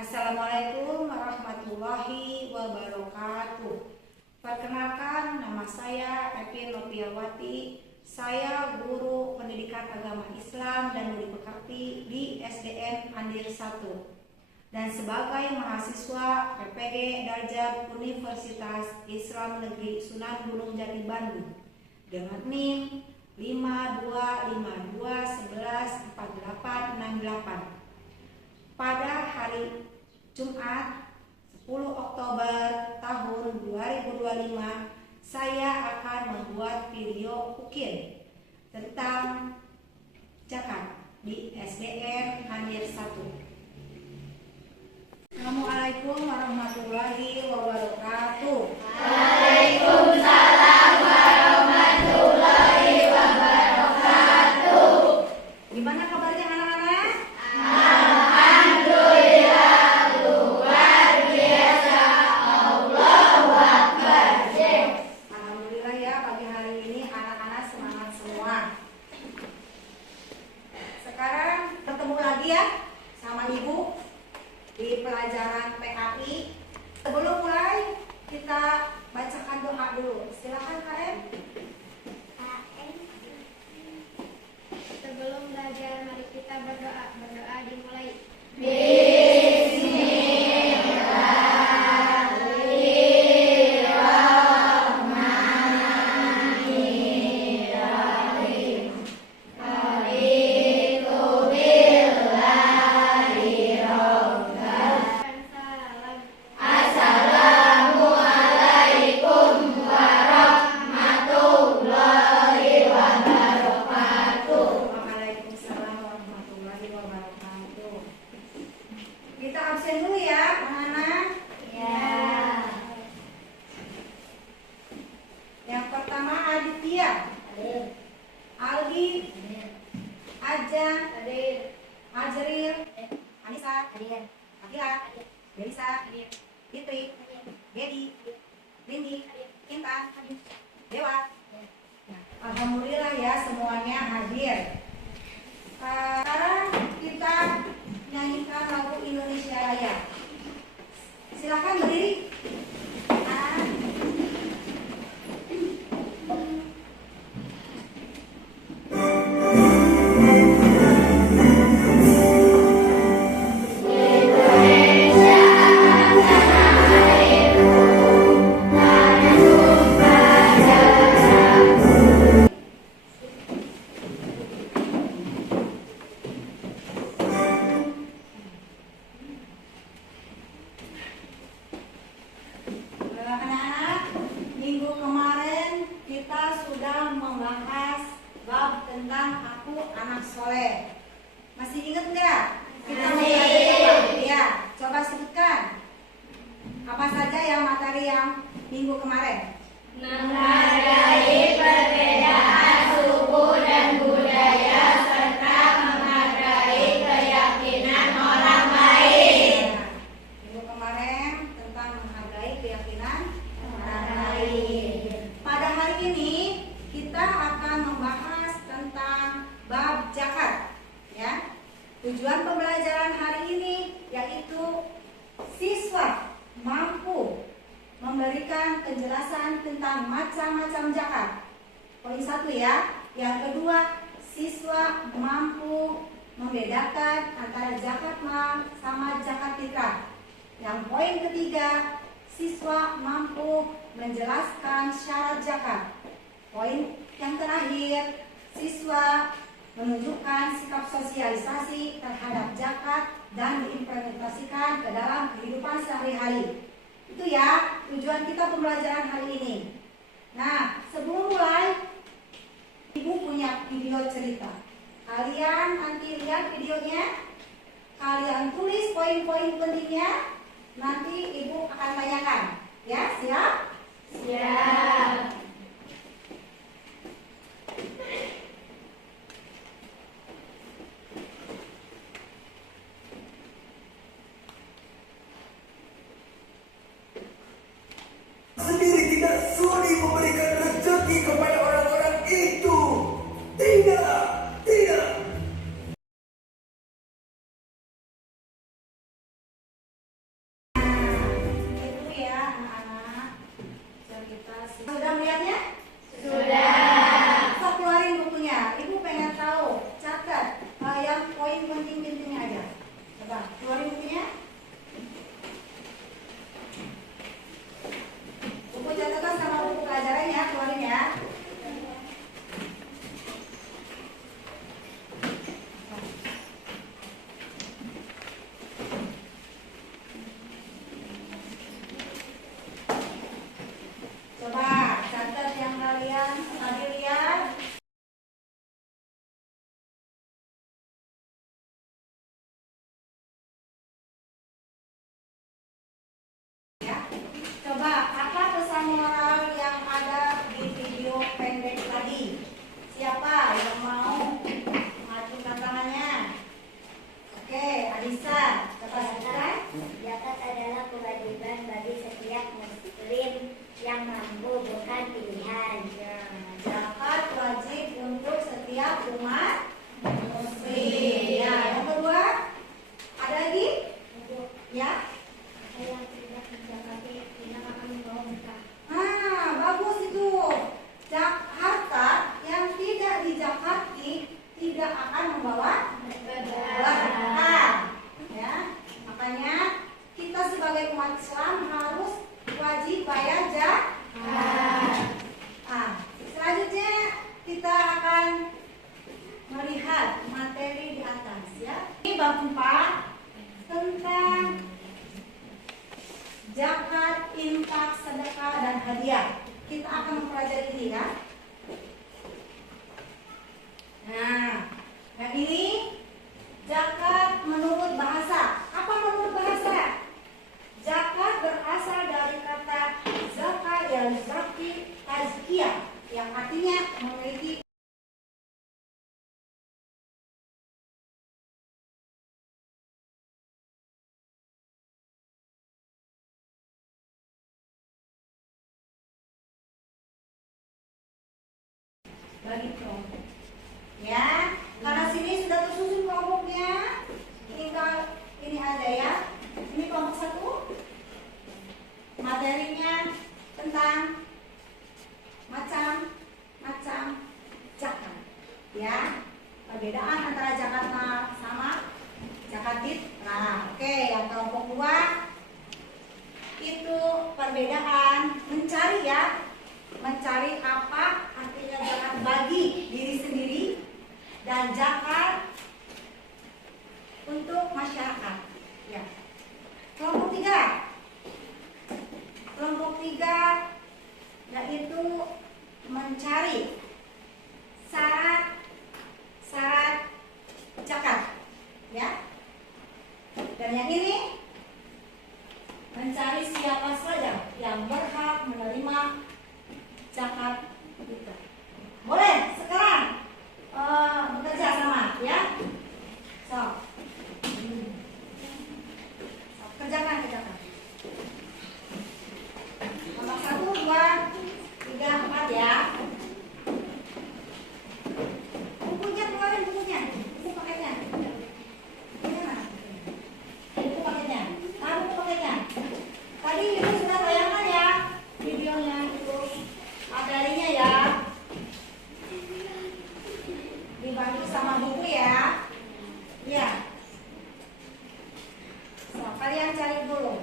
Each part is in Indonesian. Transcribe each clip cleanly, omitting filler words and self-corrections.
Assalamualaikum warahmatullahi wabarakatuh. Perkenalkan, nama saya Epin Nopiawati. Saya guru pendidikan agama Islam dan budi pekerti di SDN Andir 1 dan sebagai mahasiswa PPG Darjat Universitas Islam Negeri Sunan Gunung Jati Bandung dengan NIM 5252114868. Pada hari Jumat 10 Oktober tahun 2025, saya akan membuat video ukir tentang zakat di SDN Andir 1. Assalamualaikum warahmatullahi wabarakatuh. Waalaikumsalam warahmatullahi wabarakatuh. Gimana kabarnya anak-anak? Alhamdulillah, luar biasa. Allahu Akbar. Alhamdulillah ya, pagi hari ini anak-anak semangat semua. Sekarang ketemu lagi ya sama ibu di pelajaran PKI. Sebelum mulai kita bacakan doa dulu. Silakan KM. Sebelum belajar, mari kita berdoa. Berdoa dimulai. Salam. Assalamualaikum warahmatullahi wabarakatuh. Waalaikumsalam warahmatullahi wabarakatuh. Kita absen dulu ya, anak-anak. Ya. Yang pertama Aditya, Aldi, Aja, Azril, Anissa, Akila, Delisa, Fitri, Dedi, Lindi, Intan, Dewa. Alhamdulillah ya semuanya hadir. Sekarang kita nyanyikan lagu Indonesia Raya. Silakan berdiri. Anak-anak, minggu kemarin kita sudah membahas bab tentang aku anak soleh. Masih ingat nggak? Kita Masih. Ya, coba sebutkan apa saja yang materi yang minggu kemarin. Menghargai perbedaan suku dan budaya serta menghargai keyakinan orang lain. Minggu kemarin tentang menghargai keyakinan orang lain. Pada hari ini kita akan membahas tentang bab zakat. Ya, tujuan pembelajaran hari ini yaitu siswa mampu memberikan penjelasan tentang macam-macam zakat. Poin 1 ya. Yang kedua, siswa mampu membedakan antara zakat mal sama zakat fitrah. Yang poin ketiga, siswa mampu menjelaskan syarat zakat. Poin yang terakhir, siswa menunjukkan sikap sosialisasi terhadap zakat dan diimplementasikan ke dalam kehidupan sehari-hari. Itu ya tujuan kita pembelajaran hari ini. Nah, sebelum mulai, Ibu punya video cerita. Kalian nanti lihat videonya, kalian tulis poin-poin pentingnya, nanti Ibu akan tanyakan. Ya, siap? Siap. Sendiri tidak sudi memberikan rezeki kepada orang-orang itu. Tidak. kasih. Sudah melihatnya? Sudah. Stop, keluarin bukunya. Ibu pengen tahu. Catat yang poin penting-pentingnya aja. Coba keluarin bukunya. Buku catatan sama buku pelajaran ya, keluarin ya. Coba catat yang kalian tadi lihat. Ya. Coba apa pesan moral yang ada di video pendek tadi? Siapa yang mau mengajukan tangannya? Oke, Alisa, coba sebutkan. Zakat adalah kewajiban bagi setiap muslim yang mampu, bukan pilihan. Ya, zakat wajib untuk setiap umat muslim. Ya, yang kedua, ada lagi? Ya. Yang tidak dizakati tidak akan membawa berkah. Ah, bagus itu. Harta yang tidak dizakati tidak akan membawa berkah. Ya, makanya kita sebagai umat Islam harus wajib bayar zakat. Selanjutnya kita akan melihat materi di atas ya. Ini bab 4 tentang zakat, infak, sedekah dan hadiah. Kita akan mempelajari ini ya. Nah, yang ini zakat menurut bahasa. Apa menurut bahasa? Zakat berasal dari kata zakat yang zaki tazkiyah yang artinya memiliki bagi kelompok. Ya, karena sini sudah tersusun kelompoknya, tinggal ini aja ya. Ini kelompok 1. Materinya tentang macam-macam zakat. Ya, perbedaan antara zakat sama zakat fitrah. Oke, yang kelompok 2 itu perbedaan mencari ya. Mencari apa artinya zakat bagi diri sendiri dan zakat untuk masyarakat. Ya. Kelompok 3 yaitu mencari syarat zakat. Ya. Dan yang ini mencari siapa saja yang berhak menerima zakat itu. Boleh sekarang bekerja sama ya. So, kerjakan. Nomor 1, 2, 3, 4 ya. Bukunya keluarin bukunya. Buku paketnya. Ini mana? Buku paketnya. Buku paketnya. Tadi ibu sudah tayangkan ya videonya itu. Materinya ya. Dibantu sama buku ya. Ya. So, kalian cari dulu.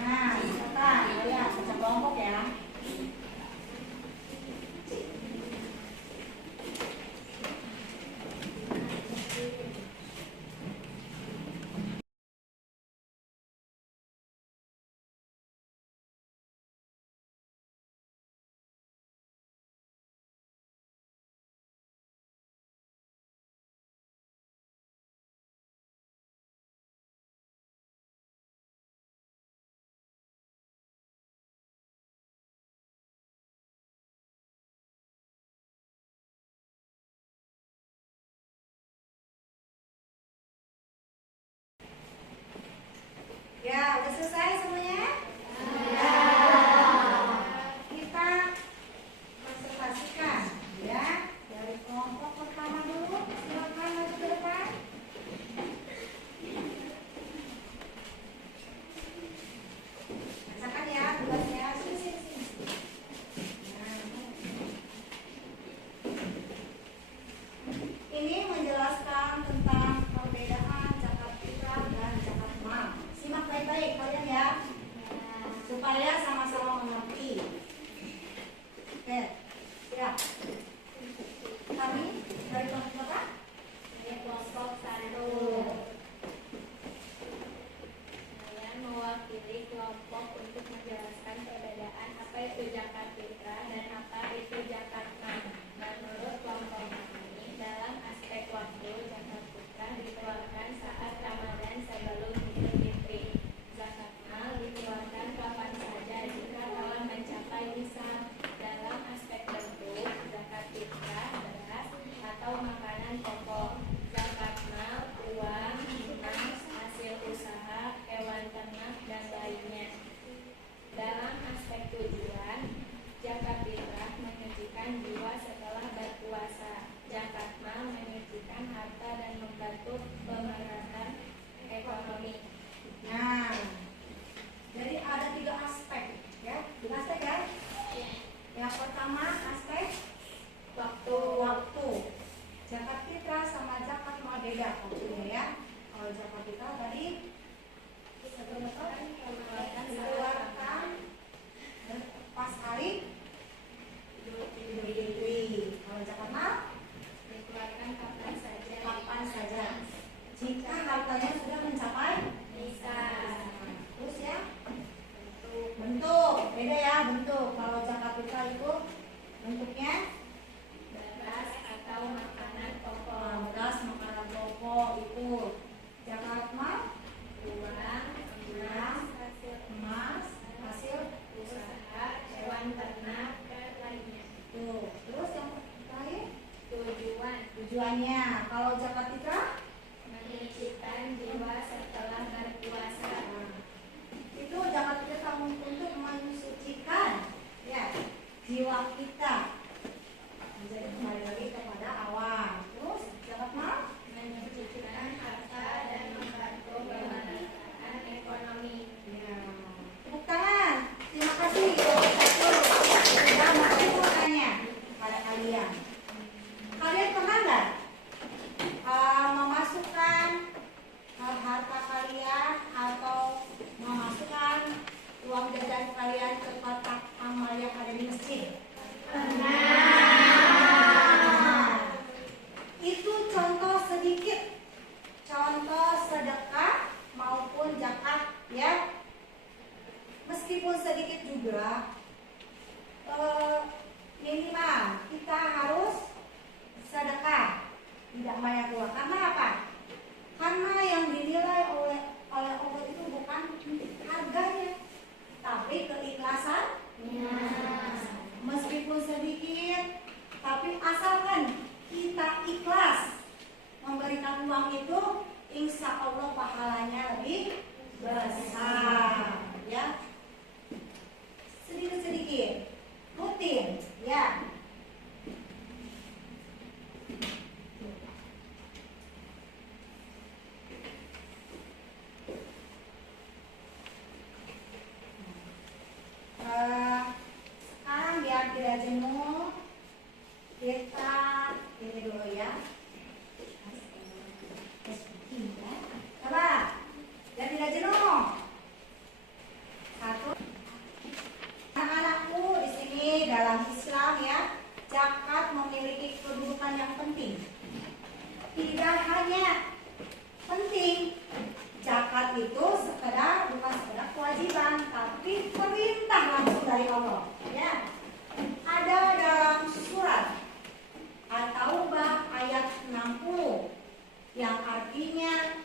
Nah, silakan kalian baca kelompok ya. Ya, udah selesai semuanya? Ya. Kita konsentrasikan ya. supaya sama-sama mengerti. Oke, ya. Kami dari kelompok berapa? Saya kelompok 1. Saya mewakili kelompok untuk menjelaskan perbedaan apa itu zakat fitrah dan apa itu zakat mal. Menurut kelompok ini, dalam aspek waktu, zakat fitrah dikeluarkan saat Ramadan sebelum Idul Fitri. Zakat mal dikeluarkan kapan saja jika telah mencapai nisab. Dalam aspek bentuk, zakat fitrah beras atau makanan pokok. Zakat mal uang, emas, hasil usaha, hewan ternak dan lainnya. Dalam aspek tujuan, zakat fitrah menyucikan jiwa setelah berpuasa. Zakat mal menyucikan harta dan membantu pemerhatan ekonomi. Nah, jadi ada 3 aspek, ya. 3 aspek ya. Yang pertama aspek waktu. Zakat fitrah sama zakat mal beda waktunya ya. Kalau zakat fitrah tadi dikeluarkan pas hari Idul Fitri. Kalau zakat mal Dikeluarkan kapan saja. kapan saja. Jika hartanya sudah mencapai Nisab. terus ya bentuk beda ya bentuk. Kalau zakat fitrah itu bentuknya Beras atau makanan pokok. beras makanan pokok itu. Zakat mal Uang, emas, hasil emas hasil usaha, hewan ternak dan lainnya. tuh. Terus yang terakhir Tujuannya kalau zakat fitrah menyucikan jiwa setelah berpuasa. itu zakat fitrah untuk mensucikan ya jiwa kita. Jadi kembali lagi kepada awal. Terus zakat mal Menyucikan harta dan membantu pemerhatan ekonomi. ya. Tepuk tangan. Terima kasih sudah memberi tanya pada kalian. Kalian pernah nggak memasukkan harta kalian atau memasukkan uang jajan kalian ke kotak amal yang ada di masjid? Nah, itu contoh sedikit, contoh sedekah maupun zakat ya. Meskipun sedikit juga, minimal kita harus sedekah, tidak banyak keluar. Karena apa? Karena yang dinilai oleh Allah itu bukan harganya, tapi keikhlasan. Meskipun sedikit, tapi asalkan kita ikhlas memberikan uang itu, insya Allah pahalanya lebih besar. Ya, sedikit-sedikit, rutin, ya. Sekarang biar tidak jenuh, kita ini dulu ya. Coba, biar tidak jenuh. 1. Anak-anakku di sini dalam Islam ya, zakat memiliki kedudukan yang penting. Tidak hanya penting, zakat itu bukan sekedar kewajiban, tapi perintah langsung dari Allah. Ya, ada dalam surat At-Taubah ayat 60 yang artinya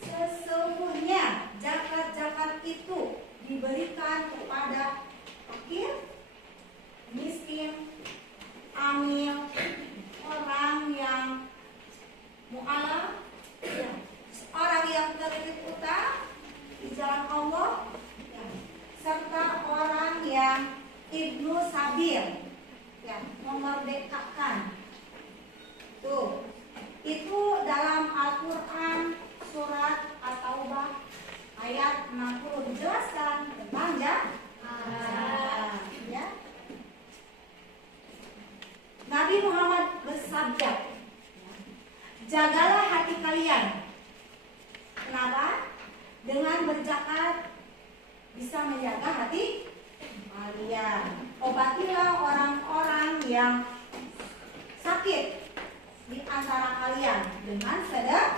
sesungguhnya zakat-zakat itu diberikan kepada fakir, miskin, amil, orang yang mu'alaf, orang yang terlilit utang di jalan Allah, serta orang yang ibnu sabil, memerdekakan. Tuh, itu dalam Al-Quran surat At-Taubah ayat 60 dijelaskan tentang zakat. Ya. Nabi Muhammad bersabda, jagalah hati kalian. Kenapa? Dengan berzakat bisa menjaga hati kalian. Obatilah orang-orang yang sakit di antara kalian dengan sedekah,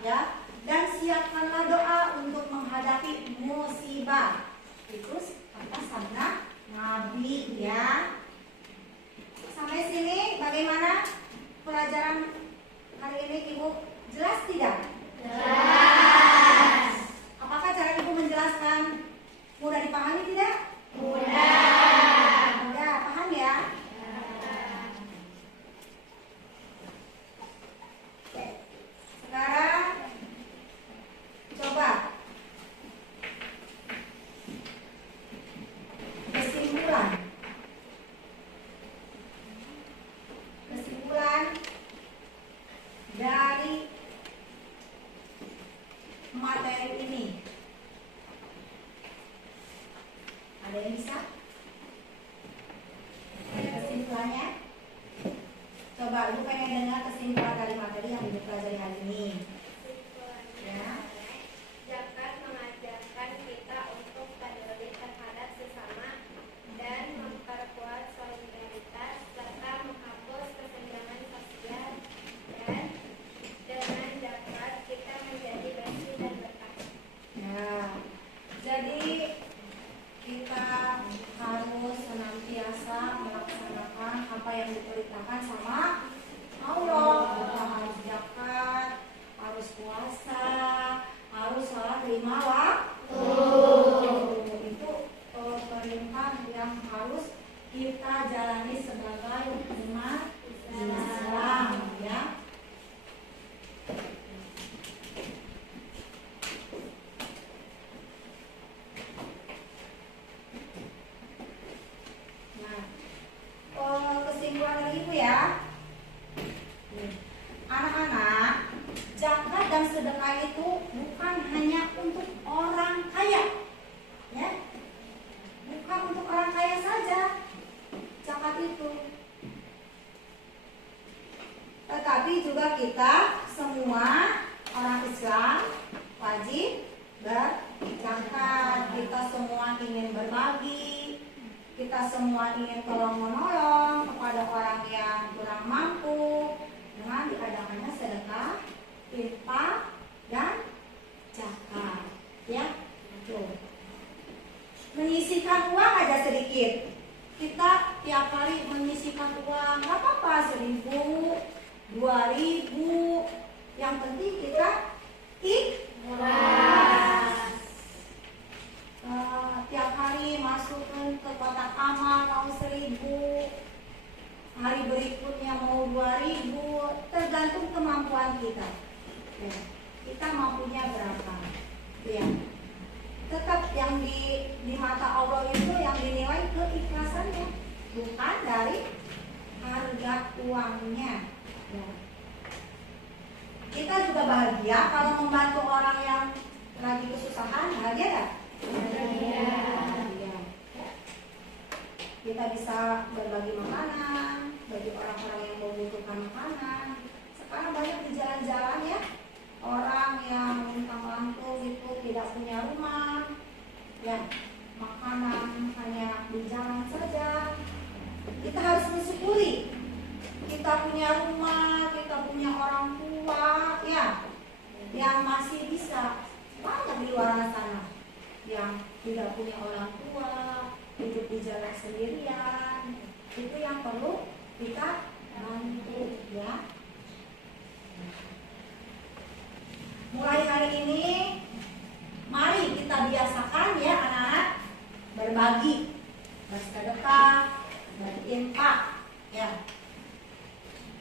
ya. Dan siapkanlah doa untuk menghadapi musibah. Itu kata sabda Nabi, ya. Sampai sini bagaimana pelajaran hari ini, Ibu? Jelas tidak? Jelas. Apakah cara Ibu menjelaskan mudah dipahami tidak? Mudah. Mudah, paham ya? Oke. Sekarang coba kesimpulan dari materi ini. Ada yang bisa? Kesimpulannya? Coba Ibu pengen dengar kesimpulan dari materi yang Ibu pelajari hari ini. Ya. Zakat mengajarkan kita untuk peduli terhadap sesama dan memperkuat solidaritas serta menghapus kesenjangan sosial, dan dengan zakat kita menjadi bersih dan berkah. Ya. Jadi kita harus senantiasa melaksanakan apa yang diperintahkan sama Allah. Kita harus zakat, harus puasa, harus sholat 5 waktu. Itu perintah yang harus kita jalani sebagai umat Islam, ya. Nah, kesimpulan dari Ibu ya. Anak-anak, zakat dan sedekah itu bukan hanya untuk orang kaya, ya, bukan untuk orang kaya saja zakat itu, tetapi juga kita semua orang Islam wajib berzakat. Kita semua ingin berbagi, kita semua ingin tolong menolong kepada orang yang kurang mampu dengan diadakannya sedekah, infak, dan zakat, ya. Tuh. Menyisihkan uang aja sedikit. Kita tiap hari menyisihkan uang, nggak apa-apa, 1.000, 2.000. Yang penting kita ikhlas. Tiap hari masukkan ke kotak amal mau 1.000, hari berikutnya mau 2.000, tergantung kemampuan kita. Ya, kita mampunya berapa? Ya. Tetap yang di mata Allah itu yang dinilai keikhlasannya, bukan dari harga uangnya. Ya. Kita juga bahagia kalau membantu orang yang lagi kesusahan, bahagia nggak? Bahagia. Kita bisa berbagi makanan bagi orang-orang yang membutuhkan makanan. Sekarang banyak di jalan-jalan, ya, orang yang luntang-lantung itu tidak punya rumah, ya, makanan hanya di jalan saja. Kita harus mensyukuri kita punya rumah, kita punya orang tua, ya, yang masih bisa. Banyak di luar sana yang tidak punya orang tua, hidup di jalan sendirian. Itu yang perlu kita bantu, ya. Mulai hari ini, mari kita biasakan, ya, anak-anak, berbagi, bersedekah, berinfak, ya.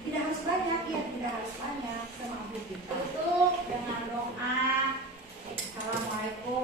Tidak harus banyak, ya, tidak harus banyak, semampu kita. Tutup dengan doa. Assalamualaikum